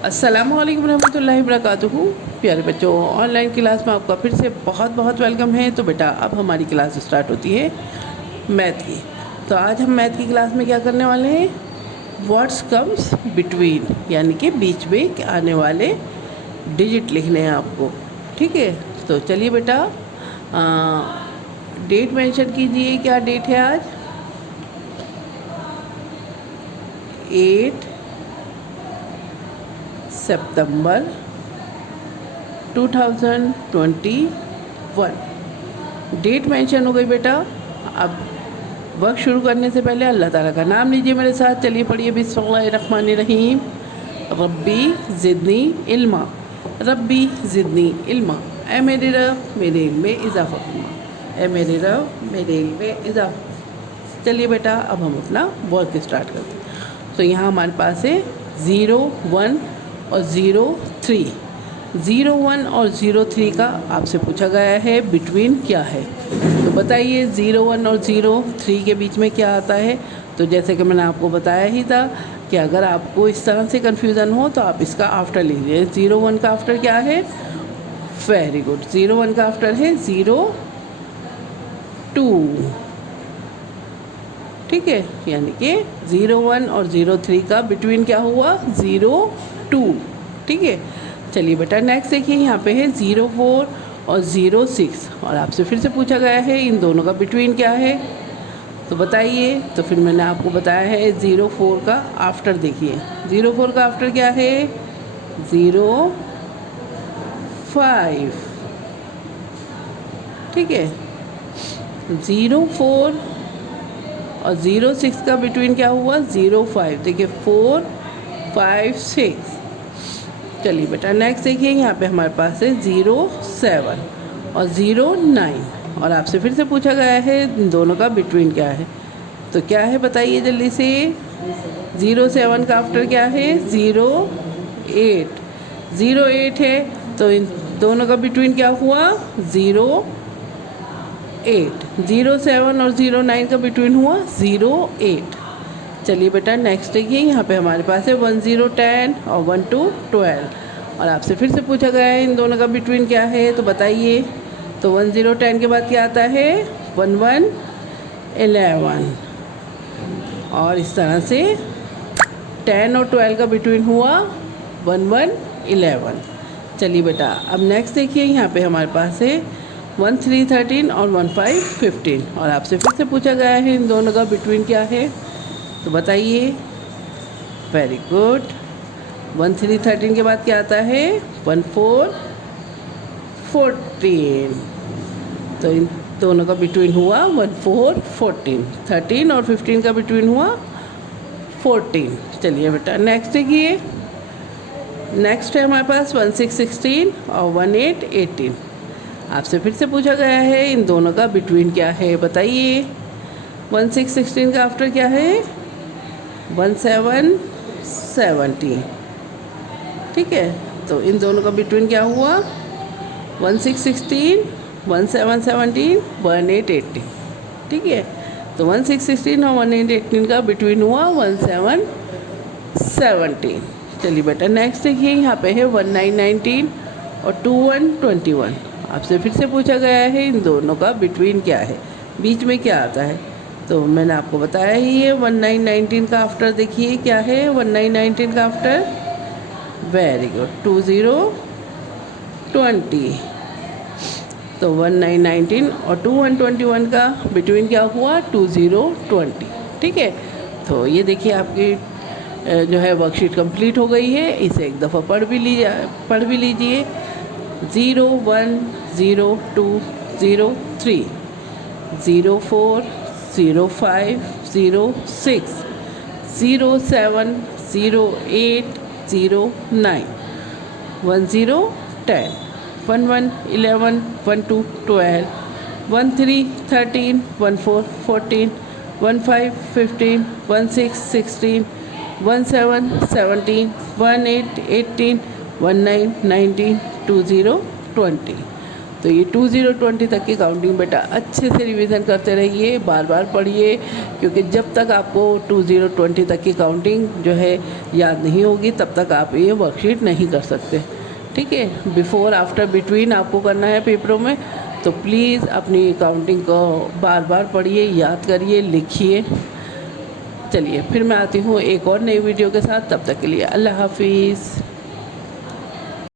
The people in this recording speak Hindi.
अस्सलामु अलैकुम रहमतुल्लाहि वबरकातुहू। प्यारे बच्चों, ऑनलाइन क्लास में आपका फिर से बहुत बहुत वेलकम है। तो बेटा अब हमारी क्लास स्टार्ट होती है मैथ की। तो आज हम मैथ की क्लास में क्या करने वाले हैं, व्हाट्स कम्स बिटवीन, यानी कि बीच में आने वाले डिजिट लिखने हैं आपको। ठीक है, तो चलिए बेटा डेट मेंशन कीजिए। क्या डेट है आज? 8 सितंबर 2021 डेट मेंशन हो गई बेटा। अब वर्क शुरू करने से पहले अल्लाह ताला का नाम लीजिए मेरे साथ। चलिए पढ़िए, बिस्मिल्लाहिर्रहमानिर्रहीम। रब्बी ज़िदनी इल्मा, रब्बी ज़िदनी इल्मा। ऐ मेरे रब मेरे इल्म में इजाफ़ा फरमा, ऐ मेरे रब मेरे इल्म में इजाफ़ा। चलिए बेटा अब हम अपना वर्क स्टार्ट करते हैं। तो यहाँ हमारे पास है 0, 1 और 0, 3। 0, 1 और 0, 3 का आपसे पूछा गया है बिटवीन क्या है। तो बताइए 0, 1 और 0, 3 के बीच में क्या आता है। तो जैसे कि मैंने आपको बताया ही था कि अगर आपको इस तरह से कन्फ्यूज़न हो तो आप इसका आफ्टर लीजिए। 0, 1 का आफ्टर क्या है? वेरी गुड, 0, 1 का आफ्टर है 0, 2। ठीक है, यानी कि 0, 1 और 0, 3 का बिटवीन क्या हुआ? 0, 2। ठीक है, चलिए बेटा नेक्स्ट देखिए, यहाँ पे है 0, 4 और 0, 6 और आपसे फिर से पूछा गया है इन दोनों का बिटवीन क्या है। तो बताइए। तो फिर मैंने आपको बताया है 0, 4 का आफ्टर देखिए। 0, 4 का आफ्टर क्या है? 0, 5। ठीक है, 0, 4 और 0, 6 का बिटवीन क्या हुआ? 0, 5। देखिए 4, 5, 6। चलिए बेटा नेक्स्ट देखिए, यहाँ पे हमारे पास है 0, 7 और 0, 9 और आपसे फिर से पूछा गया है इन दोनों का बिटवीन क्या है। तो क्या है बताइए जल्दी से। 0, 7 का आफ्टर क्या है? 0, 8। 0, 8 है तो इन दोनों का बिटवीन क्या हुआ? 0, 8। 0, 7 और 0, 9 का बिटवीन हुआ 0, 8। चलिए बेटा नेक्स्ट देखिए, यहाँ पे हमारे पास है 1, 0, 10 और 1, 2, 12 और आपसे फिर से पूछा गया है इन दोनों का बिटवीन क्या है। तो बताइए। तो 1, 0, 10 के बाद क्या आता है? 1, 1, 11 और इस तरह से 10 और 12 का बिटवीन हुआ 1, 1, 11। चलिए बेटा अब नेक्स्ट देखिए, यहाँ पे हमारे पास है 1, 3, 13 और 1, 5, 15 और आपसे फिर से पूछा गया है इन दोनों का बिटवीन क्या है। तो बताइए। वेरी गुड, 1, 3, 13 के बाद क्या आता है? 1, 4, 14। तो इन दोनों का बिटवीन हुआ 1, 4, 14। 13 और 15 का बिटवीन हुआ 14। चलिए बेटा नेक्स्ट देखिए। नेक्स्ट है हमारे पास 1, 6, 16 और 1, 8, 18। आपसे फिर से पूछा गया है इन दोनों का बिटवीन क्या है। बताइए। 1, 6, 16 का आफ्टर क्या है? 1, 7, 17। ठीक है, तो इन दोनों का बिटवीन क्या हुआ? 1, 6, 16, 1, 7, 17, 1, 8, 18। ठीक है, तो 1, 6, 16 और 1, 8, 18 का बिटवीन हुआ 1, 7, 17। चलिए बेटा नेक्स्ट देखिए, यहाँ पे है 1, 9, 19 और 2, 1, 21। आपसे फिर से पूछा गया है इन दोनों का बिटवीन क्या है, बीच में क्या आता है। तो मैंने आपको बताया ही है 1, 9, 19 का आफ्टर देखिए क्या है। 1, 9, 19 का आफ्टर वेरी गुड 2, 0, 20। तो 1, 9, 19 और 2, 1, 21 का बिटवीन क्या हुआ? 2, 0, 20। ठीक है, तो ये देखिए आपकी जो है वर्कशीट कंप्लीट हो गई है। इसे एक दफ़ा पढ़ भी लीजिए। 0, 1, 0, 2, 0, 3, 0, 4, 0, 5, 0, 6, 0, 7, 0, 8, 0, 9, 1, 0, 10, 1, 1, 11, 1, 2, 12, 1, 3, 13, 1, 4, 14, 1, 5, 15, 1, 6, 16, 1, 7, 17, 1, 8, 18, 1, 9, 19, 2, 0, 20। तो ये 2020 तक की काउंटिंग बेटा अच्छे से रिवीजन करते रहिए, बार बार पढ़िए, क्योंकि जब तक आपको 2020 तक की काउंटिंग जो है याद नहीं होगी तब तक आप ये वर्कशीट नहीं कर सकते। ठीक है, बिफोर आफ्टर बिटवीन आपको करना है पेपरों में, तो प्लीज़ अपनी काउंटिंग को बार बार पढ़िए, याद करिए, लिखिए। चलिए फिर मैं आती हूँ एक और नई वीडियो के साथ, तब तक के लिए अल्लाह हाफिज़।